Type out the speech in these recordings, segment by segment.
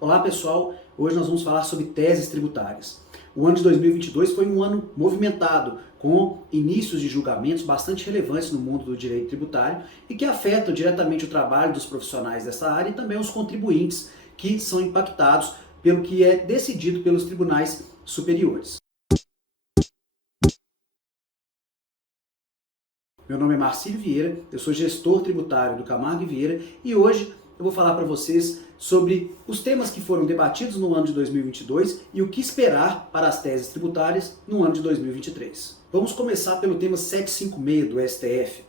Olá pessoal, hoje nós vamos falar sobre teses tributárias. O ano de 2022 foi um ano movimentado, com inícios de julgamentos bastante relevantes no mundo do direito tributário e que afetam diretamente o trabalho dos profissionais dessa área e também os contribuintes que são impactados pelo que é decidido pelos tribunais superiores. Meu nome é Marcílio Vieira, eu sou gestor tributário do Camargo & Vieira e hoje eu vou falar para vocês sobre os temas que foram debatidos no ano de 2022 e o que esperar para as teses tributárias no ano de 2023. Vamos começar pelo tema 756 do STF.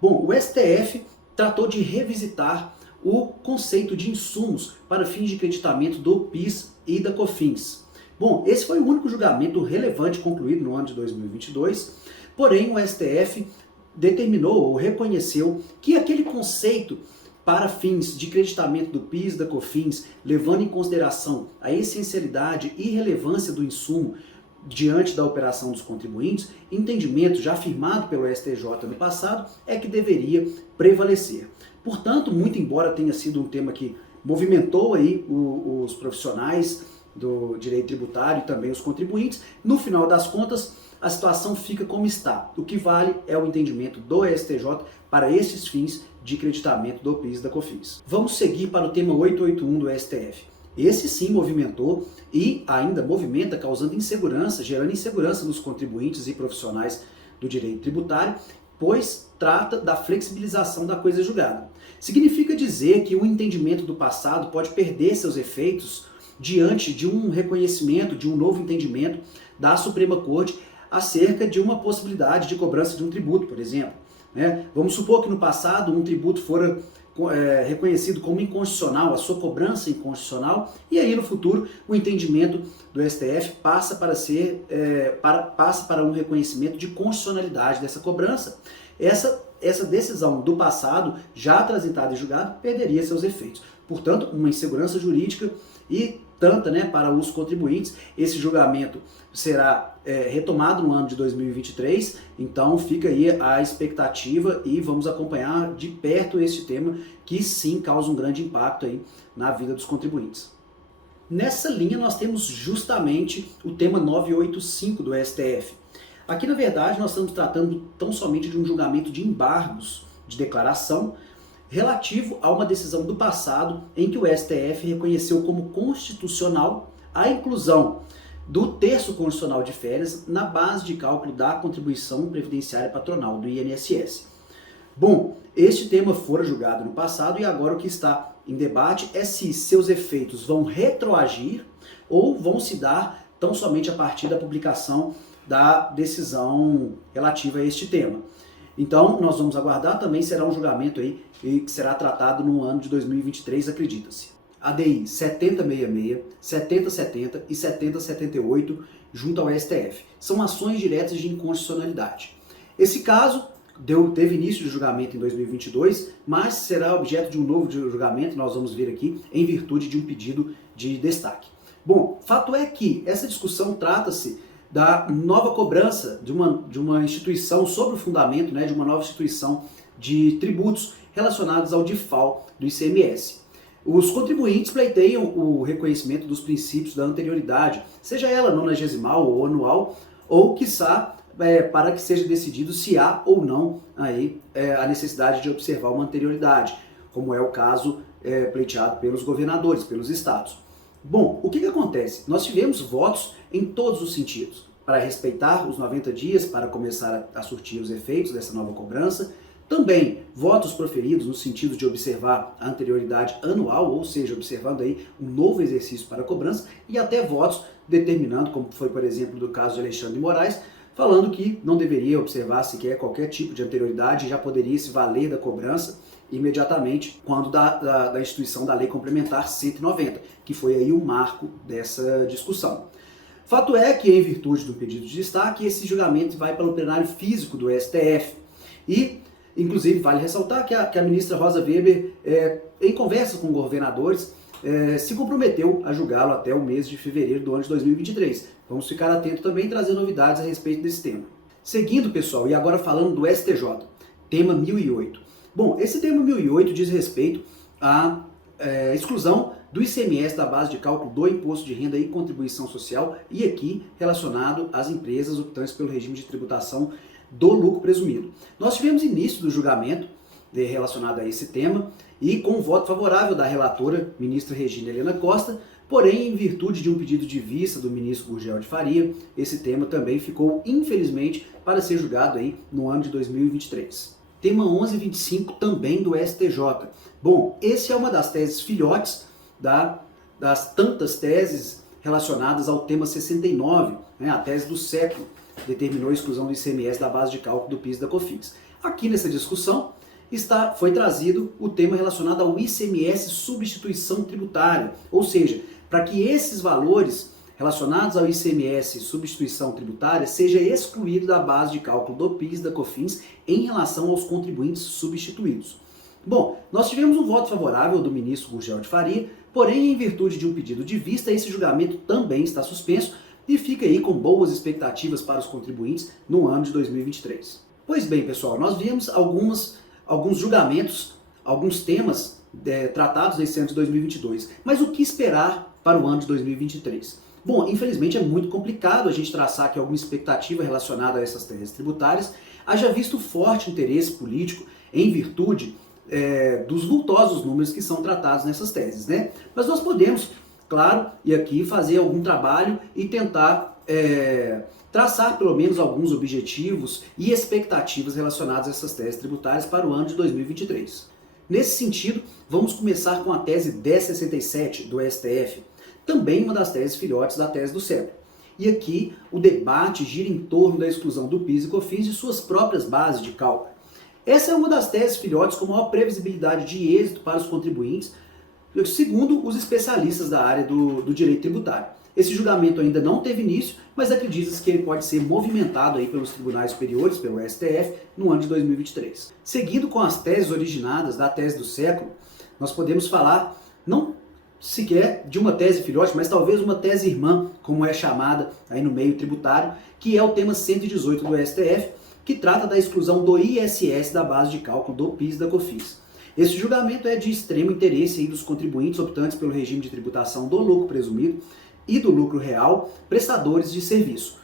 Bom, o STF tratou de revisitar o conceito de insumos para fins de creditamento do PIS e da COFINS. Bom, esse foi o único julgamento relevante concluído no ano de 2022, porém o STF determinou ou reconheceu que aquele conceito para fins de creditamento do PIS e da COFINS, levando em consideração a essencialidade e relevância do insumo diante da operação dos contribuintes, entendimento já afirmado pelo STJ no passado, é que deveria prevalecer. Portanto, muito embora tenha sido um tema que movimentou aí os profissionais do direito tributário e também os contribuintes, no final das contas, a situação fica como está. O que vale é o entendimento do STJ para esses fins de creditamento do PIS e da COFINS. Vamos seguir para o tema 881 do STF. Esse sim movimentou e ainda movimenta, causando insegurança, gerando insegurança nos contribuintes e profissionais do direito tributário, pois trata da flexibilização da coisa julgada. Significa dizer que o entendimento do passado pode perder seus efeitos diante de um reconhecimento, de um novo entendimento da Suprema Corte acerca de uma possibilidade de cobrança de um tributo, por exemplo. Vamos supor que no passado um tributo fora reconhecido como inconstitucional, a sua cobrança inconstitucional, e aí no futuro o entendimento do STF passa para um reconhecimento de constitucionalidade dessa cobrança. Essa decisão do passado, já transitada e julgada, perderia seus efeitos. Portanto, uma insegurança jurídica e tanta para os contribuintes. Esse julgamento será retomado no ano de 2023, então fica aí a expectativa e vamos acompanhar de perto este tema que sim causa um grande impacto aí na vida dos contribuintes. Nessa linha nós temos justamente o tema 985 do STF. Aqui na verdade nós estamos tratando tão somente de um julgamento de embargos de declaração relativo a uma decisão do passado em que o STF reconheceu como constitucional a inclusão do terço constitucional de férias na base de cálculo da contribuição previdenciária patronal, do INSS. Bom, este tema fora julgado no passado e agora o que está em debate é se seus efeitos vão retroagir ou vão se dar tão somente a partir da publicação da decisão relativa a este tema. Então, nós vamos aguardar, também será um julgamento aí que será tratado no ano de 2023, acredita-se. ADI 7066, 7070 e 7078 junto ao STF. São ações diretas de inconstitucionalidade. Esse caso teve início de julgamento em 2022, mas será objeto de um novo julgamento, nós vamos ver aqui, em virtude de um pedido de destaque. Bom, fato é que essa discussão trata-se da nova cobrança de uma instituição sobre o fundamento de uma nova instituição de tributos relacionados ao DIFAL do ICMS. Os contribuintes pleiteiam o reconhecimento dos princípios da anterioridade, seja ela nonagesimal ou anual, ou, quiçá, para que seja decidido se há ou não aí, a necessidade de observar uma anterioridade, como é o caso pleiteado pelos governadores, pelos estados. Bom, o que acontece? Nós tivemos votos em todos os sentidos, para respeitar os 90 dias, para começar a surtir os efeitos dessa nova cobrança. Também votos proferidos no sentido de observar a anterioridade anual, ou seja, observando aí um novo exercício para a cobrança, e até votos determinando, como foi, por exemplo, do caso de Alexandre de Moraes, falando que não deveria observar sequer qualquer tipo de anterioridade, já poderia se valer da cobrança imediatamente quando da instituição da Lei Complementar 190, que foi aí o marco dessa discussão. Fato é que, em virtude do pedido de destaque, esse julgamento vai para o plenário físico do STF. E, inclusive, vale ressaltar que a ministra Rosa Weber, em conversa com governadores, se comprometeu a julgá-lo até o mês de fevereiro do ano de 2023. Vamos ficar atentos também e trazer novidades a respeito desse tema. Seguindo, pessoal, e agora falando do STJ, tema 1008. Bom, esse tema 1008 diz respeito à exclusão do ICMS, da base de cálculo do imposto de renda e contribuição social, e aqui relacionado às empresas optantes pelo regime de tributação do lucro presumido. Nós tivemos início do julgamento relacionado a esse tema e com o voto favorável da relatora, ministra Regina Helena Costa, porém, em virtude de um pedido de vista do ministro Gurgel de Faria, esse tema também ficou, infelizmente, para ser julgado aí no ano de 2023. Tema 1125 também do STJ. Bom, esse é uma das teses filhotes das tantas teses relacionadas ao tema 69, né, a tese do século, determinou a exclusão do ICMS da base de cálculo do PIS e da COFINS. Aqui nessa discussão foi trazido o tema relacionado ao ICMS substituição tributária, ou seja, para que esses valores relacionados ao ICMS substituição tributária seja excluído da base de cálculo do PIS e da COFINS em relação aos contribuintes substituídos. Bom, nós tivemos um voto favorável do ministro Gurgel de Faria, porém, em virtude de um pedido de vista, esse julgamento também está suspenso e fica aí com boas expectativas para os contribuintes no ano de 2023. Pois bem, pessoal, nós vimos alguns julgamentos, alguns temas tratados nesse ano de 2022, mas o que esperar para o ano de 2023? Bom, infelizmente é muito complicado a gente traçar aqui alguma expectativa relacionada a essas teses tributárias, haja visto forte interesse político em virtude dos vultosos números que são tratados nessas teses, né? Mas nós podemos, claro, e aqui fazer algum trabalho e tentar traçar pelo menos alguns objetivos e expectativas relacionadas a essas teses tributárias para o ano de 2023. Nesse sentido, vamos começar com a tese 1067 do STF, também uma das teses filhotes da tese do século. E aqui o debate gira em torno da exclusão do PIS e COFINS de suas próprias bases de cálculo. Essa é uma das teses filhotes com maior previsibilidade de êxito para os contribuintes, segundo os especialistas da área do direito tributário. Esse julgamento ainda não teve início, mas acredita-se que ele pode ser movimentado aí pelos tribunais superiores, pelo STF, no ano de 2023. Seguindo com as teses originadas da tese do século, nós podemos falar não sequer de uma tese filhote, mas talvez uma tese irmã, como é chamada aí no meio tributário, que é o tema 118 do STF, que trata da exclusão do ISS da base de cálculo do PIS e da COFINS. Esse julgamento é de extremo interesse aí dos contribuintes optantes pelo regime de tributação do lucro presumido e do lucro real, prestadores de serviço.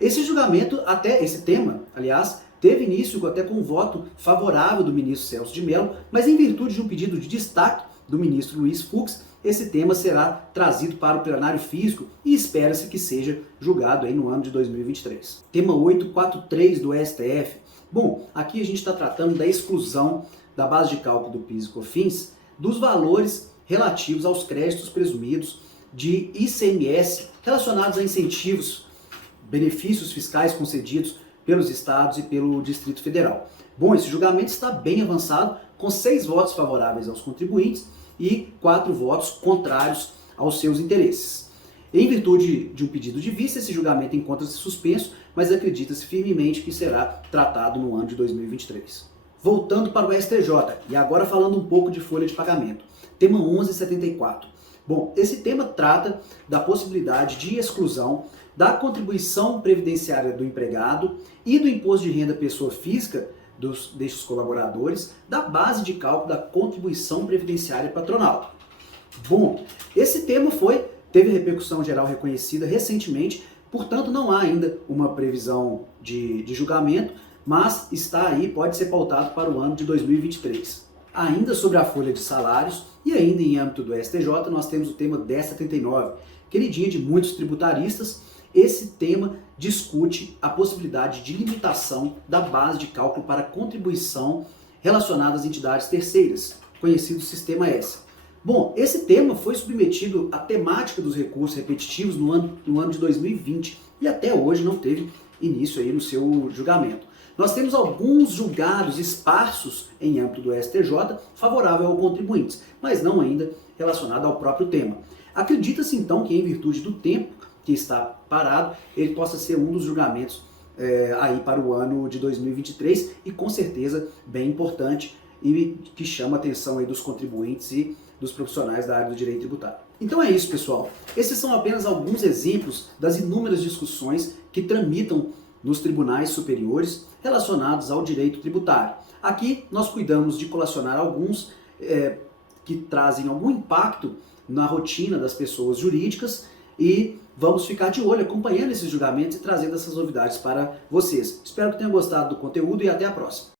Esse julgamento, esse tema, aliás, teve início até com um voto favorável do ministro Celso de Mello, mas em virtude de um pedido de destaque do ministro Luiz Fux, esse tema será trazido para o plenário físico e espera-se que seja julgado aí no ano de 2023. Tema 843 do STF. Bom, aqui a gente está tratando da exclusão da base de cálculo do PIS e COFINS dos valores relativos aos créditos presumidos de ICMS relacionados a incentivos, benefícios fiscais concedidos pelos estados e pelo Distrito Federal. Bom, esse julgamento está bem avançado, com 6 votos favoráveis aos contribuintes e 4 votos contrários aos seus interesses. Em virtude de um pedido de vista, esse julgamento encontra-se suspenso, mas acredita-se firmemente que será tratado no ano de 2023. Voltando para o STJ, e agora falando um pouco de folha de pagamento. Tema 1174. Bom, esse tema trata da possibilidade de exclusão da contribuição previdenciária do empregado e do imposto de renda pessoa física destes colaboradores da base de cálculo da contribuição previdenciária patronal. Bom, esse tema teve repercussão geral reconhecida recentemente, portanto não há ainda uma previsão de julgamento, mas está aí, pode ser pautado para o ano de 2023. Ainda sobre a folha de salários e ainda em âmbito do STJ, nós temos o tema 1079, queridinha de muitos tributaristas. Esse tema discute a possibilidade de limitação da base de cálculo para contribuição relacionada às entidades terceiras, conhecido Sistema S. Bom, esse tema foi submetido à temática dos recursos repetitivos no ano de 2020 e até hoje não teve início aí no seu julgamento. Nós temos alguns julgados esparsos em âmbito do STJ favorável ao contribuintes, mas não ainda relacionado ao próprio tema. Acredita-se então que, em virtude do tempo que está parado, ele possa ser um dos julgamentos aí para o ano de 2023 e com certeza bem importante e que chama a atenção aí dos contribuintes e dos profissionais da área do direito tributário. Então é isso, pessoal. Esses são apenas alguns exemplos das inúmeras discussões que tramitam nos tribunais superiores relacionados ao direito tributário. Aqui nós cuidamos de colacionar alguns que trazem algum impacto na rotina das pessoas jurídicas e vamos ficar de olho, acompanhando esses julgamentos e trazendo essas novidades para vocês. Espero que tenham gostado do conteúdo e até a próxima.